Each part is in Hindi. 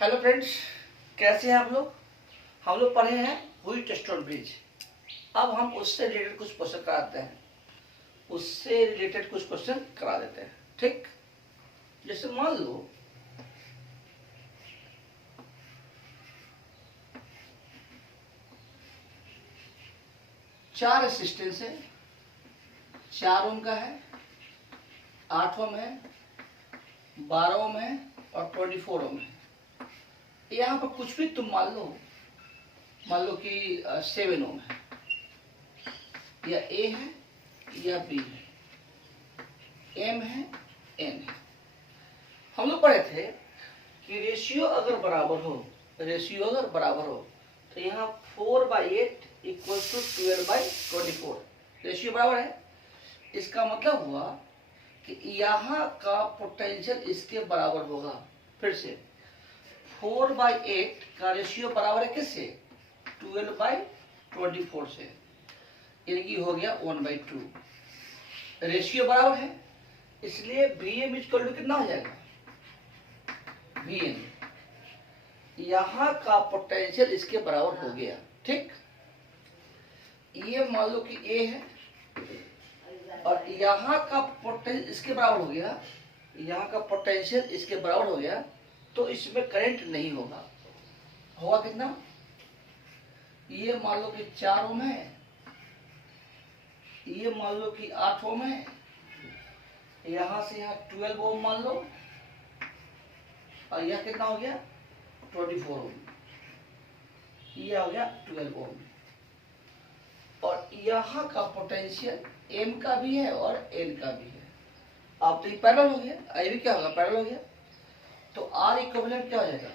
हेलो फ्रेंड्स, कैसे हैं आप लोग। हम लोग पढ़े हैं व्हीटस्टोन ब्रिज। अब हम उससे रिलेटेड कुछ क्वेश्चन कराते हैं, उससे रिलेटेड कुछ क्वेश्चन करा देते हैं। ठीक, जैसे मान लो चार रेसिस्टेंस है, 4 ओम का है, 8 ओम है, 12 ओम है और 24 ओम है। यहाँ पर कुछ भी तुम मान लो कि 7 ओम है, या ए है या बी है, एम है, एन है। हम लोग पढ़े थे कि रेशियो अगर बराबर हो तो यहाँ 4/8 इक्वल टू 12/24 रेशियो बराबर है। इसका मतलब हुआ कि यहाँ का पोटेंशियल इसके बराबर होगा। फिर से 4/8 का रेशियो बराबर है किससे? 12/24 से, यानी कि हो गया 1/2। रेशियो बराबर है, इसलिए Vm इक्वल टू कितना हो जाएगा? Vn, यहाँ का पोटेंशियल इसके बराबर हो गया। ठीक, ये मान लो कि A है और यहाँ का पोटेंशियल इसके बराबर हो गया, यहाँ का पोटेंशियल इसके बराबर हो गया, तो इसमें करंट नहीं होगा। होगा कितना? ये मान लो कि 4 ओम है, ये मान लो कि 8 ओम है, यहाँ से यहाँ 12 ओम मान लो, और यह कितना हो गया? 24 ओम। ये हो गया 12 ओम। और यहाँ का पोटेंशियल एम का भी है और एन का भी है। अब तो ये पैरेलल हो गया, ये भी क्या होगा? पैरेलल हो गया। तो आर इक्विवेलेंट क्या हो जाएगा?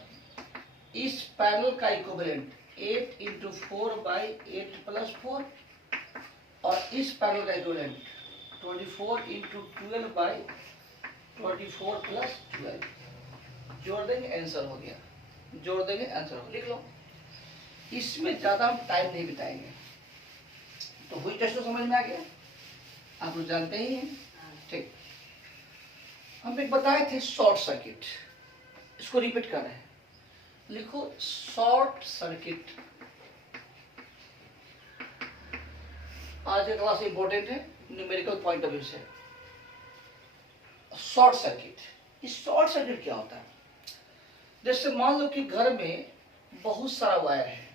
इस पैरेलल का इक्विवेलेंट 8 × 4/8 + 4, और इस पैरेलल का इक्विवेलेंट 24 × 12/24 + 12। जोड़ देंगे, आंसर हो गया। जोड़ देंगे, आंसर हो। लिख लो। इसमें ज्यादा हम टाइम नहीं बिताएंगे। तो हुई टेस्ट समझ में आ गया, आप लोग जानते ही हैं। ठीक, हम एक बताए थे शॉर्ट सर्किट, इसको रिपीट कर रहे हैं। लिखो शॉर्ट सर्किट। आज का क्लास इंपॉर्टेंट है न्यूमेरिकल पॉइंट ऑफ व्यू से। शॉर्ट सर्किट, इस शॉर्ट सर्किट क्या होता है? जैसे मान लो कि घर में बहुत सारा वायर है,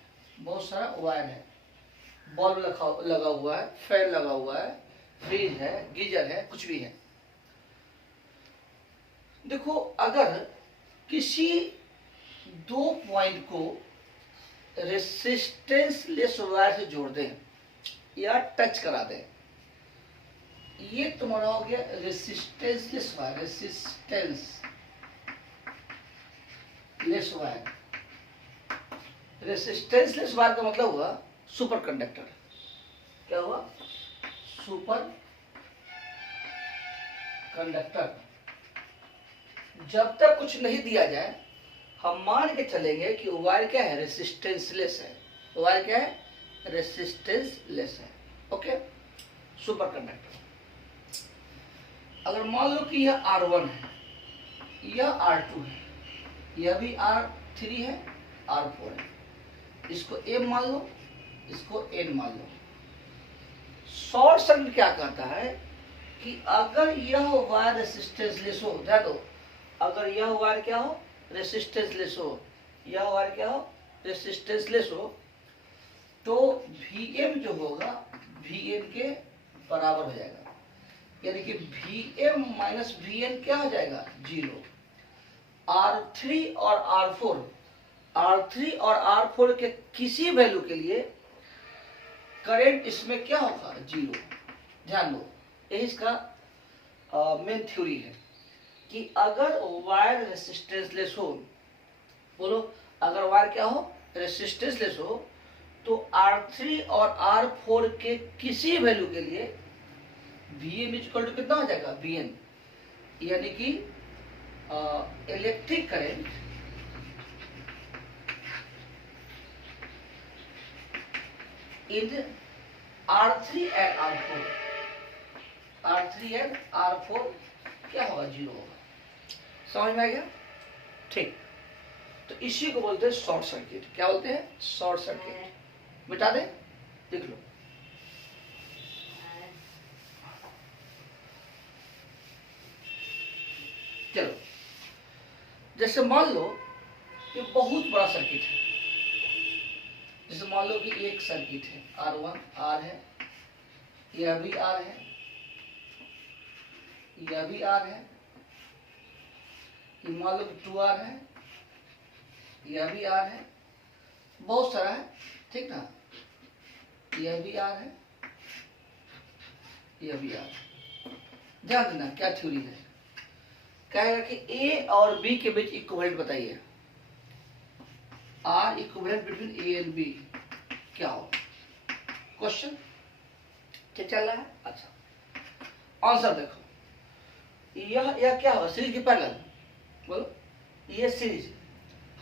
बल्ब लगा हुआ है, फैन लगा हुआ है, फ्रिज है, गीजर है, कुछ भी है। देखो, अगर किसी दो पॉइंट को रेसिस्टेंस लेस वायर से जोड़ दें या टच करा दें, ये तुम्हारा हो गया resistance less wire. Resistance less wire का मतलब हुआ सुपर कंडक्टर। क्या हुआ? Super conductor. जब तक कुछ नहीं दिया जाए, हम मान के चलेंगे कि वायर क्या है? रेसिस्टेंसलेस है। वायर क्या है? रेसिस्टेंसलेस है। Okay, super conductor. अगर मान लो कि यह R1 है, यह R2 है, यह भी R3 है, R4 है। इसको M मान लो, इसको N मान लो। शॉर्ट सर्किट क्या कहता है कि अगर यह वायर रेसिस्टेंसलेस हो, ध्यान दो, अगर यह वायर क्या हो? रेसिस्टेंसलेस हो, यह वायर क्या हो? रेसिस्टेंसलेस हो, तो Vm जो होगा Vn के बराबर हो जाएगा। यानी कि Vm माइनस Vn क्या हो जाएगा? 0। R3 और R4 के किसी वैल्यू के लिए करंट इसमें क्या होगा? 0। ध्यान दो, यही इसका मेन थ्योरी है कि अगर वायर रेसिस्टेंसलेस हो, बोलो, अगर वायर क्या हो? रेसिस्टेंसलेस हो, तो R3 और R4 के किसी वैल्यू के लिए Vm इक्वल टू कितना हो जाएगा? Vn, यानी कि electric current in R3 and R4 क्या होगा? 0 होगा। समझ में आ गया? ठीक, तो इसी को बोलते हैं शॉर्ट सर्किट। क्या बोलते हैं? Short circuit. मिटा दे, देख लो। चलो, जैसे मान लो ये बहुत बड़ा सर्किट है। जैसे मान लो कि एक सर्किट है, R1 R है, यह भी R है, यह भी R है, ये मान लो कि 2R है, यह भी R है, बहुत सारा है, ठीक ना। यह भी R है, यह भी R है। ध्यान देना क्या थ्योरी है। कहेगा कि A और B के बीच इक्विवेलेंट बताइए। R equivalent between A and B क्या हो? क्वेश्चन क्या चल रहा है? अच्छा, आंसर देखो। यह क्या होगा? सीरीज की पैरेलल। बोलो, ये सीरीज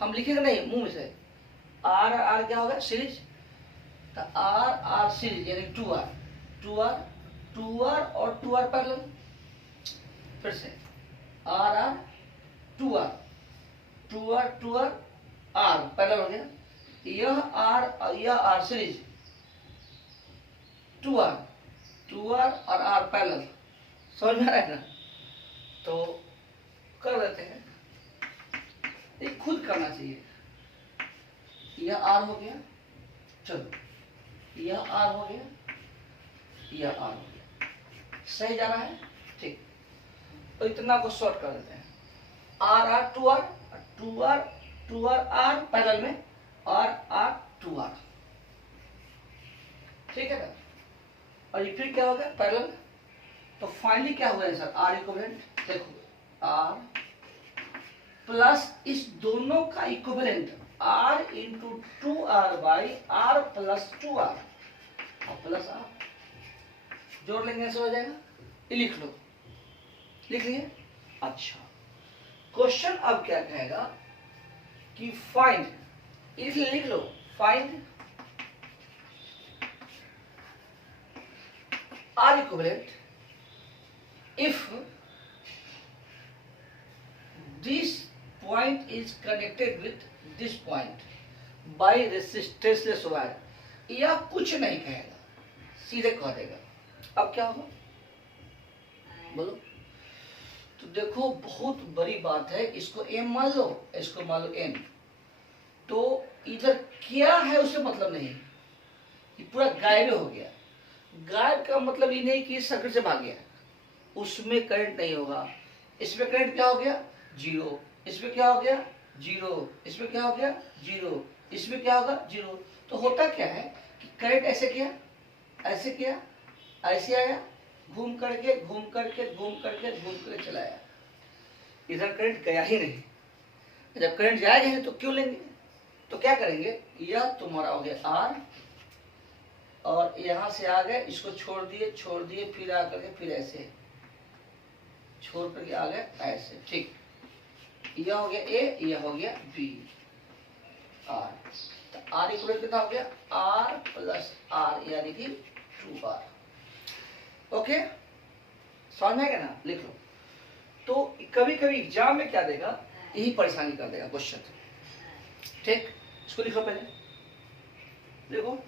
हम लिखेंगे नहीं मुंह में से। आर आर क्या होगा? सीरीज। तो आर आर सीरीज यानी 2R 2R 2R और 2R पैरेलल। फिर से are are 2R 2R 2R R parallel हो गया। यह आर सीरीज 2R 2R और R पैरेलल। समझ में आ रहा है ना? तो कर देते हैं, ये खुद करना चाहिए। यह R हो गया, चलो यह R हो गया, यह R हो गया, सही जा रहा है, ठीक। तो इतना को शॉर्ट कर देते हैं। R R 2R 2R 2R R parallel में R R 2R, ठीक है ना। और ये फिर क्या हो गया? पैरेलल। तो फाइनली क्या हुआ है सर? R equivalent. देखो R प्लस इस दोनों का equivalent R into 2R by R plus 2R और प्लस R जोड़ लेंगे, ऐसा हो जाएगा। ये लिख लो, लिख लिए। अच्छा, क्वेश्चन अब क्या कहेगा कि फाइंड, इसलिए लिख लो find R equivalent if this point is connected with this point by resistanceless wire। या कुछ नहीं कहेगा, सीधे कह देगा। अब क्या होगा बोलो? तो देखो बहुत बड़ी बात है। इसको M मान लो, इसको मान लो N। तो इधर क्या है उससे मतलब नहीं, ये पूरा गायब हो गया। गायब का मतलब ये नहीं कि सर्किट से भाग गया, उसमें करंट नहीं होगा। इसमें करंट क्या हो गया? जीरो। इसमें क्या हो गया? जीरो। इसमें क्या हो गया? जीरो। इसमें क्या होगा? जीरो। तो होता क्या है कि करंट ऐसे किया, ऐसे किया, ऐसे आया, घूम करके घूम करके घूम करके घूम करके चलाया। इधर करंट गया ही नहीं। जब करंट जाएगा नहीं तो क्यों लेंगे? तो क्या करेंगे? यह तुम्हारा हो गया R और यहां से आ गए, इसको छोड़ दिए फिर आ करके फिर ऐसे छोड़ करके आ गए ऐसे, ठीक। यह हो गया A, यह हो गया B, R। तो R इक्वल कितना हो गया? R प्लस R यानी कि 2R। ओके, समझ में आएगा ना? लिख लो। तो कभी कभी एग्जाम में क्या देगा, यही परेशानी कर देगा क्वेश्चन, ठीक। इसको लिखो पहले, देखो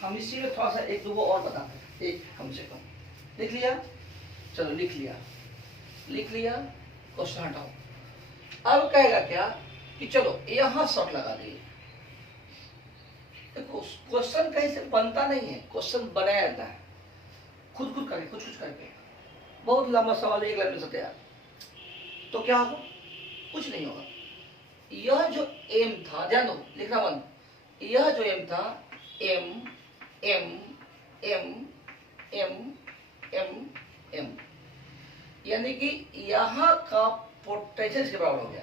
हम इसी में थोड़ा सा एक दो और बताते हैं, एक कम से कम। लिख लिया? चलो लिख लिया, लिख लिया। क्वेश्चन हटाओ। अब कहेगा क्या कि चलो यहां शॉर्ट लगा दिए। देखो क्वेश्चन कहीं से बनता नहीं है, क्वेश्चन बनाया जाता है खुद खुद करके, कुछ कुछ करके। बहुत लंबा सवाल एक लाइन में से तैयार। तो क्या होगा? कुछ नहीं होगा। यह जो एम था, ध्यान दो, लिखना बंद। यह जो एम था, M M M M M M, यानी कि यहां का पोटेंशियल इसके बराबर हो गया,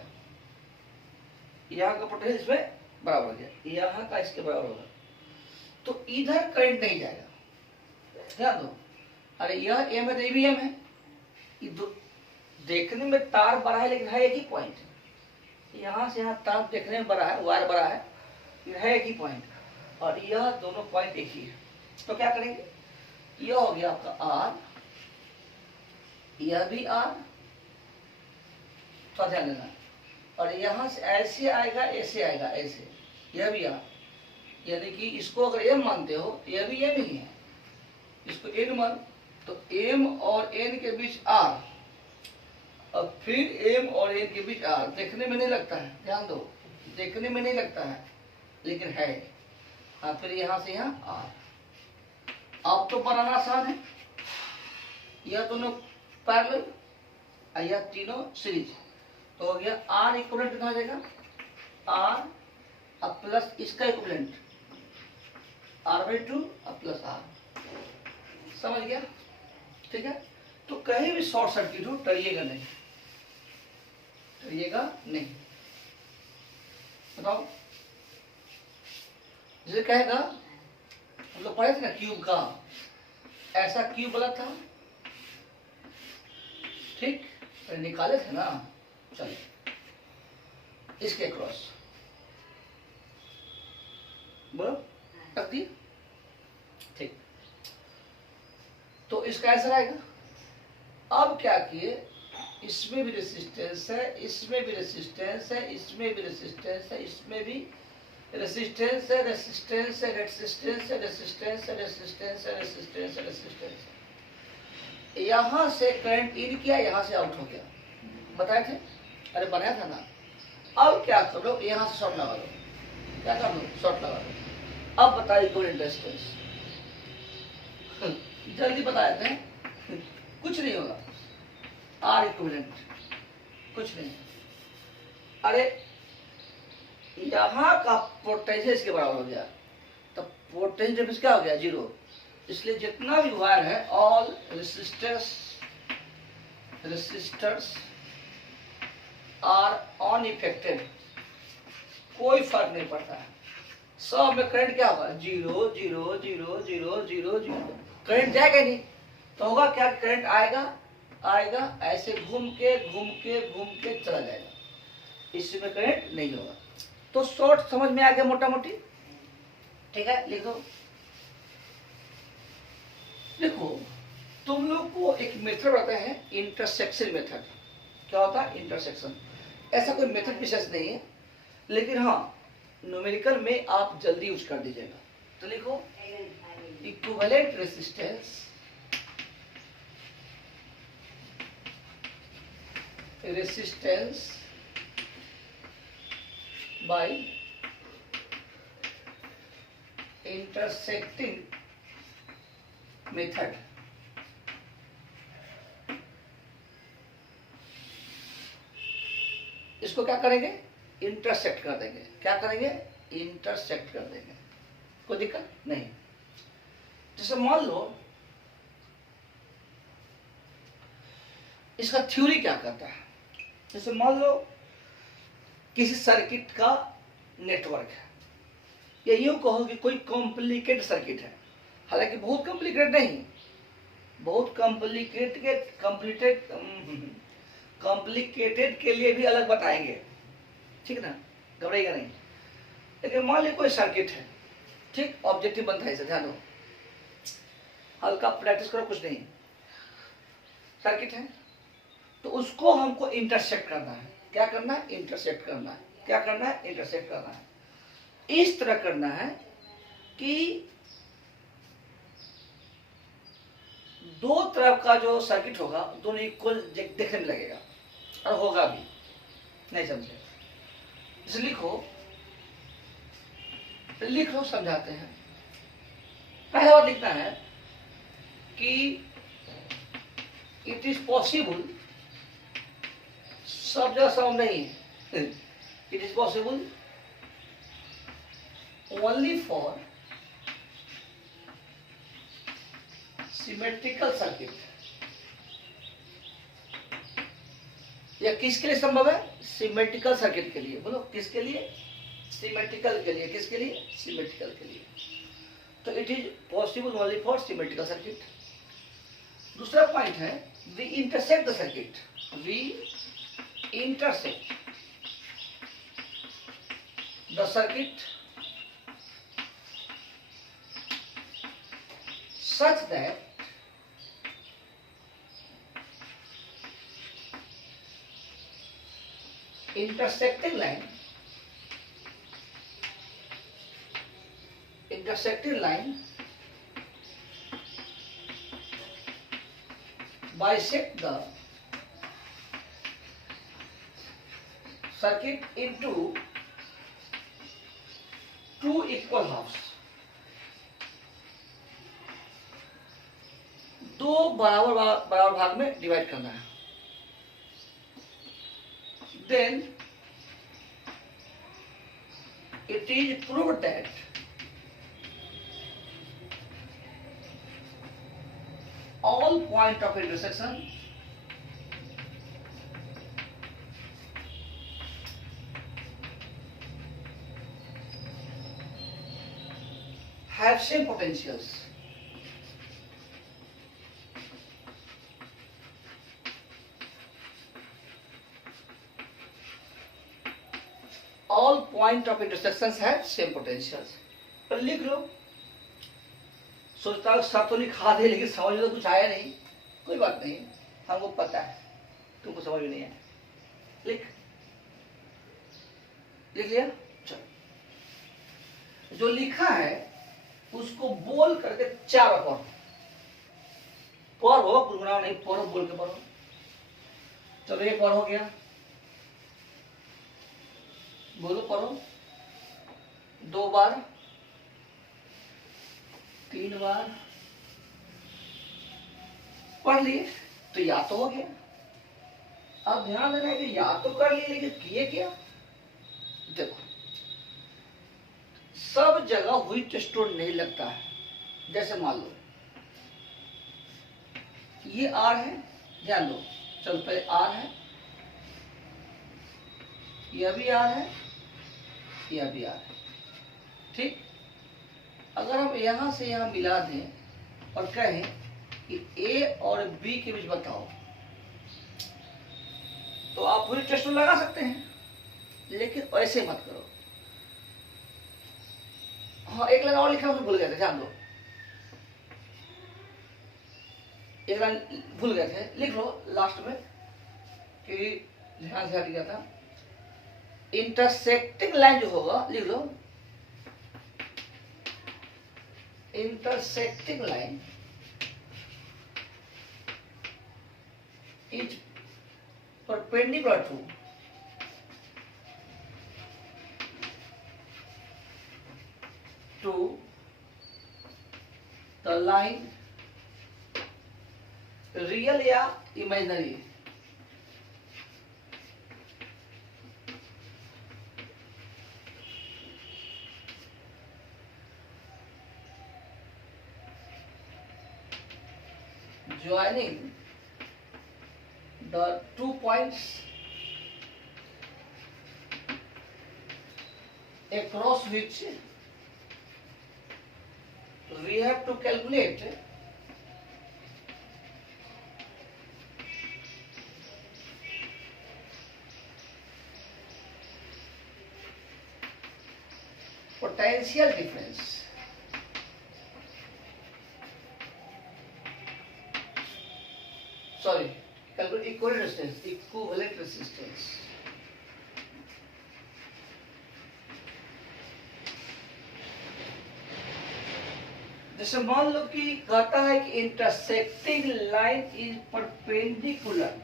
यहां का पोटेंशियल इसमें बराबर हो गया, यहां का इसके बराबर होगा। तो इधर करंट नहीं जाएगा, ध्यान दो। अरे यह एम है तो ये भी एम है। देखने में तार बड़ा है लेकिन है एक ही पॉइंट। यहां से यहां तार देखने में बड़ा है, वायर बड़ा है, है एक ही पॉइंट, और यह दोनों पॉइंट एक ही है। तो क्या करेंगे? यह हो गया आपका आर, यह भी आर, तो ध्यान देना और यहाँ से ऐसे आएगा, ऐसे आएगा, ऐसे, यह भी आ, यानी कि इसको अगर m मानते हो, यह भी m ही है, इसको n मान, तो m और n के बीच r, अब फिर m और n के बीच r। देखने में नहीं लगता है, ध्यान दो, देखने में नहीं लगता है लेकिन है। हाँ, फिर यहाँ से यहाँ r। अब तो बनाना आसान है, यह दोनों पैरेलल, यह तीनों सीरीज, तो हो गया r इक्विवेलेंट कितना हो जाएगा, r अब प्लस इसका इक्विवेलेंट r/2 अब प्लस r। समझ गया? ठीक है, तो कहीं भी शॉर्ट सर्किट हो डरिएगा नहीं, डरिएगा नहीं। बताओ, जैसे कहेगा, हम लोग पढ़े थे ना क्यूब का, ऐसा क्यूब बना था, ठीक, तो निकाले थे ना, चलिए इसके क्रॉस बोलो, रख दी, ठीक, तो इसका ऐसा रहेगा। अब क्या किए, इसमें भी रेसिस्टेंस है, इसमें भी रेसिस्टेंस है, इसमें भी रेसिस्टेंस है, इसमें भी रेसिस्टेंस है, रेसिस्टेंस है, रेसिस्टेंस है, रेसिस्टेंस है, रेसिस्टेंस है, रेसिस्टेंस है, रेसिस्टेंस है। यहां से करंट इन किया, यहां से आउट हो गया, बताए थे, अरे बनाया था ना। अब क्या करो, यहां से शॉर्ट लगा लो, क्या कर लो, शॉर्ट लगा लो। अब बताइए इक्विवेलेंट रेजिस्टेंस, जल्दी बता देते हैं, कुछ नहीं होगा, आर इक्विवेलेंट कुछ नहीं। अरे यहाँ का पोटेंशियल इसके बराबर हो गया, तो पोटेंशियल डिफरेंस क्या हो गया, 0। इसलिए जितना भी वायर है, ऑल रेसिस्टर्स आर अनइफेक्टेड, कोई फर्क नहीं पड़ता है, सब में करंट क्या होगा, 0 0 0 0 0 0। करंट जाएगा नहीं तो होगा क्या, करंट आएगा आएगा ऐसे घूम के घूम के घूम के चला जाएगा, इसमें करंट नहीं होगा। तो शॉर्ट समझ में आ गया मोटा मोटी, ठीक है। लिखो, देखो तुम लोग को एक मेथड बताते हैं, इंटरसेक्शन मेथड। क्या होता है इंटरसेक्शन, ऐसा कोई मेथड विशेष नहीं है, लेकिन हाँ न्यूमेरिकल में आप जल्दी यूज कर दीजिएगा। तो लिखो, equivalent resistance by intersecting method। इसको क्या करेंगे, इंटरसेक्ट कर देंगे। क्या करेंगे, इंटरसेक्ट कर देंगे, कोई दिक्कत नहीं। जैसे मान लो इसका थ्योरी क्या कहता है, जैसे मान लो किसी सर्किट का नेटवर्क है, या यूं कहो कि कोई कॉम्प्लिकेटेड सर्किट है, हालांकि बहुत कॉम्प्लिकेटेड नहीं, बहुत कॉम्प्लिकेटेड के लिए भी अलग बताएंगे, ठीक ना, घबराइएगा नहीं। लेकिन मान लीजिए कोई सर्किट है, ठीक, ऑब्जेक्टिव बनता है, इसे ध्यान दो, हल्का प्रैक्टिस करो, कुछ नहीं, सर्किट है तो उसको हमको इंटरसेक्ट करना है। क्या करना है, इंटरसेक्ट करना है। क्या करना है, इंटरसेक्ट करना है। इस तरह करना है कि दो तरफ का जो सर्किट होगा दोनों इक्वल देखने में लगेगा, और होगा भी, नहीं समझे, इसे लिखो, लिख लो, समझाते हैं। पहला बात लिखना है कि इट इज पॉसिबल, सब जगह सब नहीं है, it is possible only for symmetrical circuit. या किसके लिए संभव है, सिमेट्रिकल सर्किट के लिए। बोलो किसके लिए, सिमेट्रिकल के लिए। किसके लिए, सिमेट्रिकल के लिए। तो it is possible only for symmetrical circuit. दूसरा पॉइंट है, we intersect the circuit, we intersect the circuit such that intersecting line bisect the circuit into two equal halves. दो बराबर भाग में डिवाइड करना है. Then it is proved that all point of intersection have same potentials. All point of intersections have same potentials. पर लिख लो. सोचता हूँ सब तो लिखा दे लेकिन समझ में तो कुछ आया नहीं. कोई बात नहीं, हमको पता है, तुमको समझ में नहीं है. लिख लिया. चलो, जो लिखा है उसको बोल करके चार पढ़ो. पढ़ो, गुनगुनाओ नहीं, पढ़ो, बोल के पढ़ो. चलो एक बार हो गया, बोलो पढ़ो. दो बार, तीन बार पढ़ लिए तो या तो हो गया. अब ध्यान देना है कि या तो कर लिए लेकिन किए क्या. देखो सब जगह व्हीट स्टोन नहीं लगता है. जैसे मान लो ये आर है, ध्यान दो. चल पहले आर है, यह भी आर है, यह भी आर है. ठीक. अगर हम यहां से यहां मिला दें और कहें कि ए और बी के बीच बताओ, तो आप पूरी टेस्ट लगा सकते हैं, लेकिन ऐसे मत करो. हाँ, एक लाइन और लिखा हम भूल गए थे, ध्यान दो. एक लाइन भूल गए थे, लिख लो लास्ट में कि ध्यान से हट गया था. इंटरसेक्टिंग लाइन जो होगा लिख लो. Intersecting line is perpendicular to the line, real या imaginary. Joining the 2 points across which we have to calculate potential difference. Sorry, calculate equivalent resistance. जैसे मान लो कि कहता है कि intersecting line is perpendicular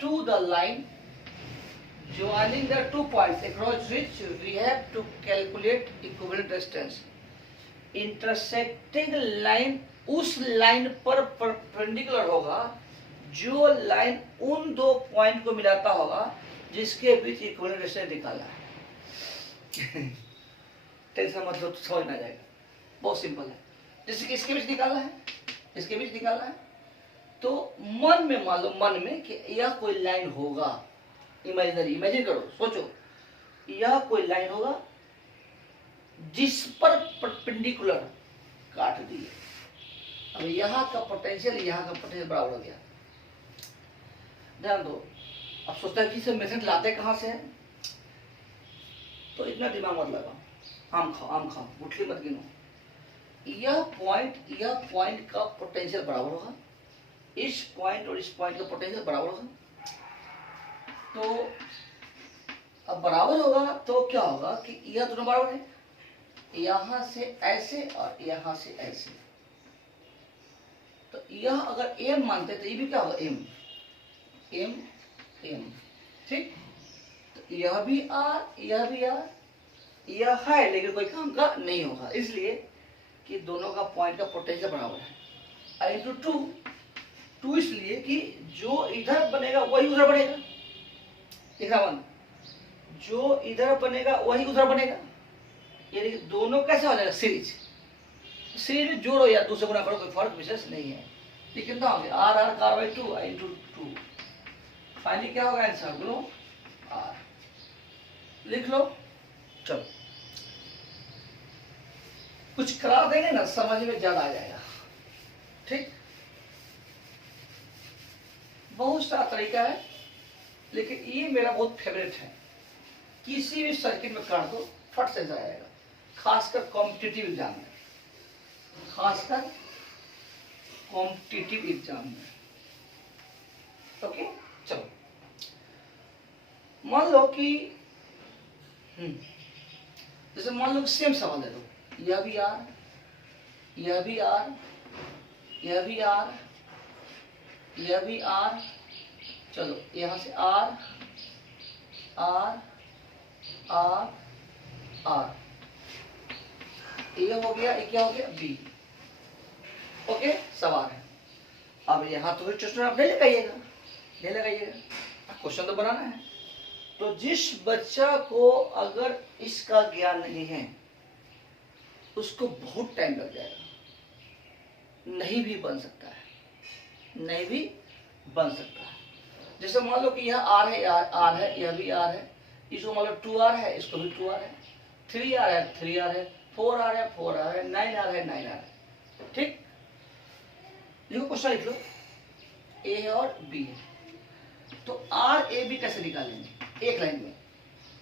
to the line joining the 2 points across which we have to calculate equivalent distance. Intersecting line उस लाइन पर परपेंडिकुलर होगा जो लाइन उन दो पॉइंट को मिलाता होगा जिसके बीच इक्विवेलेंट डिस्टेंस निकाला है. टेंशन मतलब समझ में आ जाएगा, बहुत सिंपल है. जैसे कि इसके बीच निकाला है, इसके बीच निकाला है, तो मन में मान लो, मन में कि यह कोई लाइन होगा इमेजिनरी. इमेजिन करो, सोचो, यह कोई लाइन होगा जिस पर परपेंडिकुलर काट दिए. अब यहाँ का पोटेंशियल यहाँ का पोटेंशियल बराबर हो गया. ध्यान दो. अब सोचता है कि इसे मेथड लाते कहाँ से है, तो इतना दिमाग मत लगाओ. आम खाओ, गुठली मत गिनो. यह पॉइंट का पोटेंशियल बराबर होगा, इस पॉइंट और इस पॉइंट का पोटेंशियल बराबर होगा. तो तो अब बराबर होगा तो क्या होगा कि यह दोनों बराबर है, यहां से ऐसे और यहां से ऐसे, तो यह अगर m मानते तो ये भी क्या होगा m m m, ठीक। तो यह भी r, यह भी r, यह है लेकिन कोई काम का नहीं होगा, इसलिए कि दोनों का पॉइंट का पोटेंशियल बराबर है। आई इंटू टू, टू इसलिए कि जो इधर बनेगा वही उधर बनेगा, देखा मन, जो इधर बनेगा वही उधर बनेगा, यानी दोनों कैसे हो जाएगा सीरीज, सीरीज में जोड़ो या दूसरे गुना करो, कोई फर्क विशेष नहीं है। ये कितना हो गया R R car by two, I into two, finally क्या होगा आंसर, बोलो आर, लिख लो। चलो कुछ करा देंगे ना, समझ में ज्यादा आ जाएगा, ठीक। बहुत सारा तरीका है, लेकिन ये मेरा बहुत फेवरेट है, किसी भी सर्किट में कर दो फट से जाएगा, खासकर कॉम्पिटिटिव एग्जाम में, खासकर कॉम्पिटिटिव एग्जाम में। ओके चलो, मान लो कि जैसे मान लो सेम सवाल दे दो, यह भी आर, यह भी आर, यह भी आर, यह भी आर, चलो यहां से आर आर आर आर, ये हो गया, ये क्या हो गया बी। ओके सवाल है, अब यहाँ तो क्वेश्चन आप नहीं लगाइएगा, नहीं लगाइएगा, क्वेश्चन तो बनाना है। तो जिस बच्चा को अगर इसका ज्ञान नहीं है उसको बहुत टाइम लग जाएगा, नहीं भी बन सकता है, नहीं भी बन सकता है। जैसे मान लो कि यह आर है, आर है, यह भी आर है, इसको मान लो 2r है, इसको भी 2r है, 3r है, 3r है, 4r है, 4r है, 9r है, 9r है, ठीक। लिखो क्वेश्चन लिख लो, ए और बी है, तो आर ए बी कैसे निकालेंगे एक लाइन में,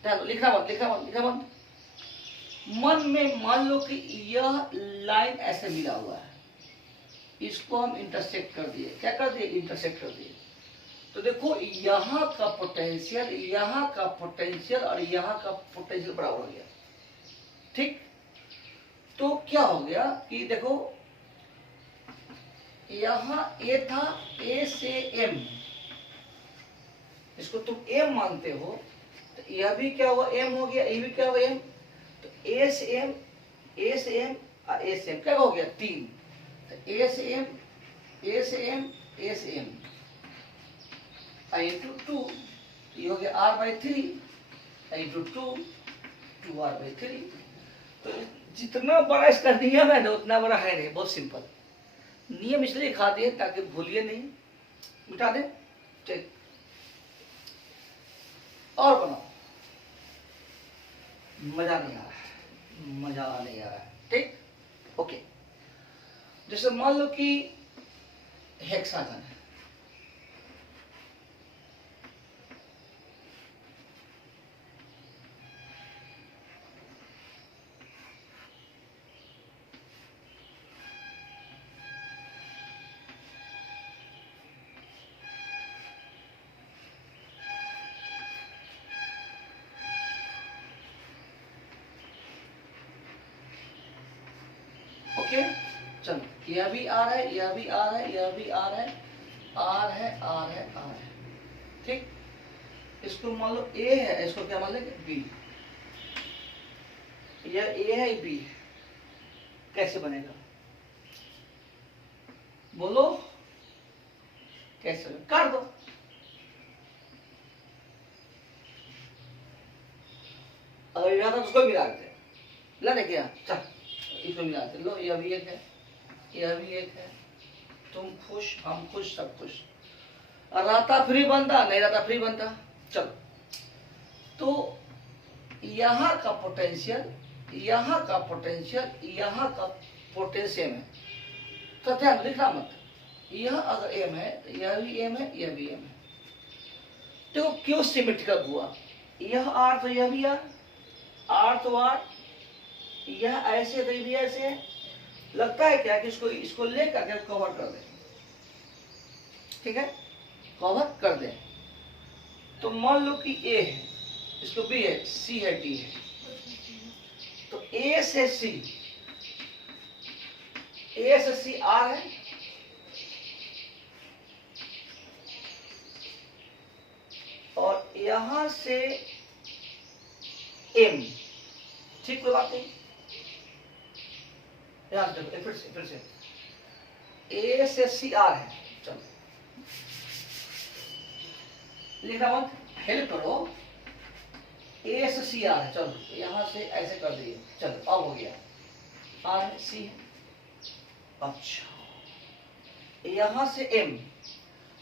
ध्यान दो, लिखना मत, लिखना मत, लिखना मत, मन में मान लो कि यह लाइन ऐसे मिला हुआ है, इसको हम इंटरसेक्ट कर दिए, क्या कर दिए, इंटरसेक्ट कर दिए, तो देखो यहाँ का पोटेंशियल, यहाँ का पोटेंशियल और यहाँ का पोटेंशियल बराबर हो गया, ठीक। तो क्या हो गया कि देखो यहाँ ए था, ए से एम, इसको तुम एम मानते हो, तो यह भी क्या हुआ एम हो गया, ये भी क्या हुआ एम, तो ए से एम, ए से एम और ए से एम क्या हो गया 3, तो ए से एम, ए से एम, ए से एम, आई इंटू 2, ये हो गया R by 3, I into 2, 2r by 3। तो जितना बड़ा इसका नियम है ना उतना बड़ा है नहीं, बहुत सिंपल नियम इसलिए खा दिए ताकि भूलिए नहीं, मिटा दे, ठीक। और बनाओ, मजा नहीं आ रहा है, मजा नहीं आ रहा है, ठीक। ओके, जैसे मान लो कि हेक्सागन है, ओके चलो, यह भी आर है, यह भी आर है, यह भी आर है, आर है, आर है, आर है, ठीक। इसको मान लो ए है, इसको क्या मान लेंगे बी, यह ए है, बी है, कैसे बनेगा बोलो, कैसे कर दो, अगर इधर तो उसको मिला देते, मिला दे क्या, चल इसको मिला देते, लो यह भी एक है, यह भी एक है, तुम खुश, हम खुश, सब खुश, रहता फ्री बनता, नहीं रहता फ्री बनता। चलो, तो यहाँ का पोटेंशियल, यहाँ का पोटेंशियल, यहाँ का पोटेंशियम है, तो ध्यान लिखना मत, यह अगर एम है तो यह भी एम है, यह भी एम है, तो क्यों सिमेट्रिकल हुआ, यह आर तो यह भी आर तो आर, यह ऐसे तो ये भी ऐसे है, लगता है क्या कि इसको लेकर के कवर कर दे, ठीक है, कवर कर दे, तो मान लो कि ए है, इसको बी है, सी है, डी है, तो ए से सी आर है, और यहां से एम, ठीक, कोई बात नहीं, यहां देखो फिर से ए से सी आर है, चलो लिखना मत, हेल्प करो, ए से सी आर है, चलो यहां से ऐसे कर दिए, चलो अब हो गया, आर है, सी है, अच्छा यहां से एम,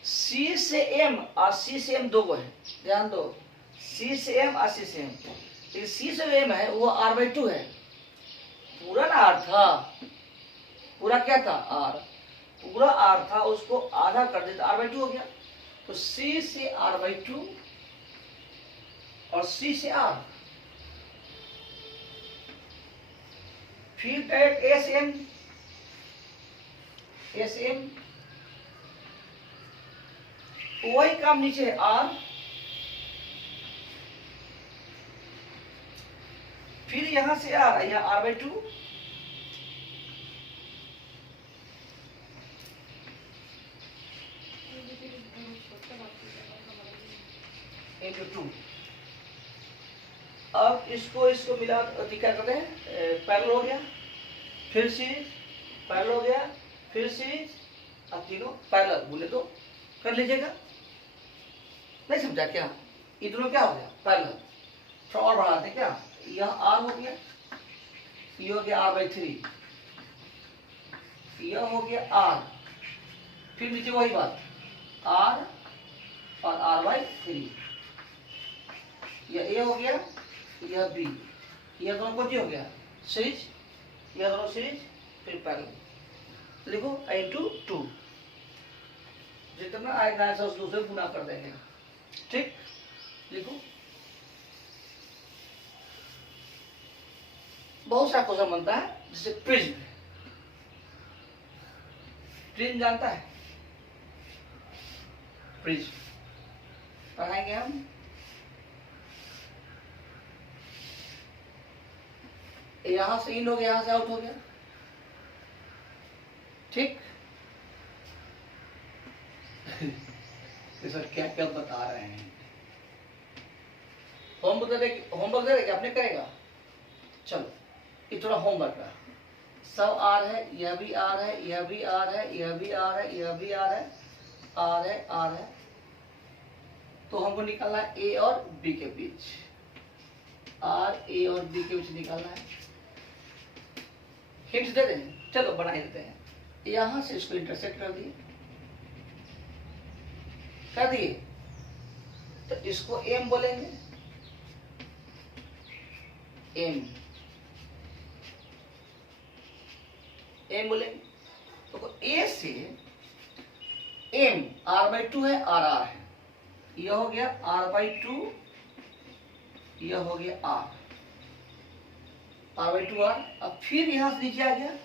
सी से एम और सी से एम दो को है, ध्यान दो, सी से एम और सी से एम, सी से एम है वो r/2 है, पूरा ना r था, पूरा क्या था r, पूरा r था, उसको आधा कर देता r/2 हो गया, तो c से r/2 और c से r, फिर डायरेक्ट a से m, वही काम नीचे है r, फिर यहां से r, यहाँ r/2 into 2, अब इसको मिला क्या करते हैं, पैरेलल हो गया, फिर सीरीज, पैरेलल हो गया, फिर सीरीज, अब तीनों पैरेलल बोले तो कर लीजिएगा, नहीं समझा क्या, ये दोनों क्या हो गया पैरेलल, थोड़ा और बढ़ाते क्या, यह r हो गया, ये हो गया r/3, यह हो गया r, फिर नीचे वही बात r और r/3, यह a हो गया, यह b, यह दोनों को हो गया सीरीज, यह दोनों सीरीज, फिर पैरेलल, लिखो into 2, जितना आएगा ऐसा उस दूसरे गुना कर देंगे, ठीक, लिखो, बहुत सा क्वेश्चन बनता है, जैसे प्रिज्म, प्रिज्म जानता है, प्रिज्म पढ़ाएंगे हम, यहां से इन हो गया, यहां से आउट हो गया, ठीक तो सर क्या क्या बता रहे हैं, होमवर्क दे दे आपने करेगा, चलो ये थोड़ा होमवर्क है, सब आर है, यह भी आर है, यह भी आर है, यह भी आर है, यह भी आर है, आर है, आर है, तो हमको निकालना है ए और बी के बीच, आर ए और बी के बीच निकालना है, हिंट्स दे दें, चलो बना ही देते हैं, यहां से इसको इंटरसेक्ट कर दिए, तो इसको एम बोलेंगे, एम बोलेंगे, तो ए से एम r/2 है, r है, यह हो गया r/2, यह हो गया r/2 r, अब फिर यहां से नीचे आ गया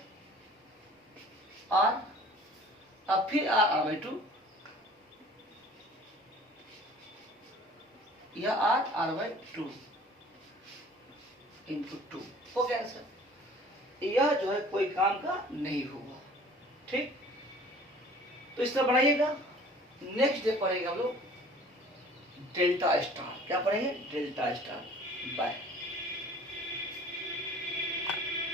r, अब फिर r/2, यह r/2 into 2 हो गया आंसर, यह जो है कोई काम का नहीं होगा, ठीक, तो इस तरह बनाइएगा, नेक्स्ट डे पढ़ेगा हम लोग डेल्टा स्टार, क्या पढ़ेंगे, डेल्टा स्टार, बाय।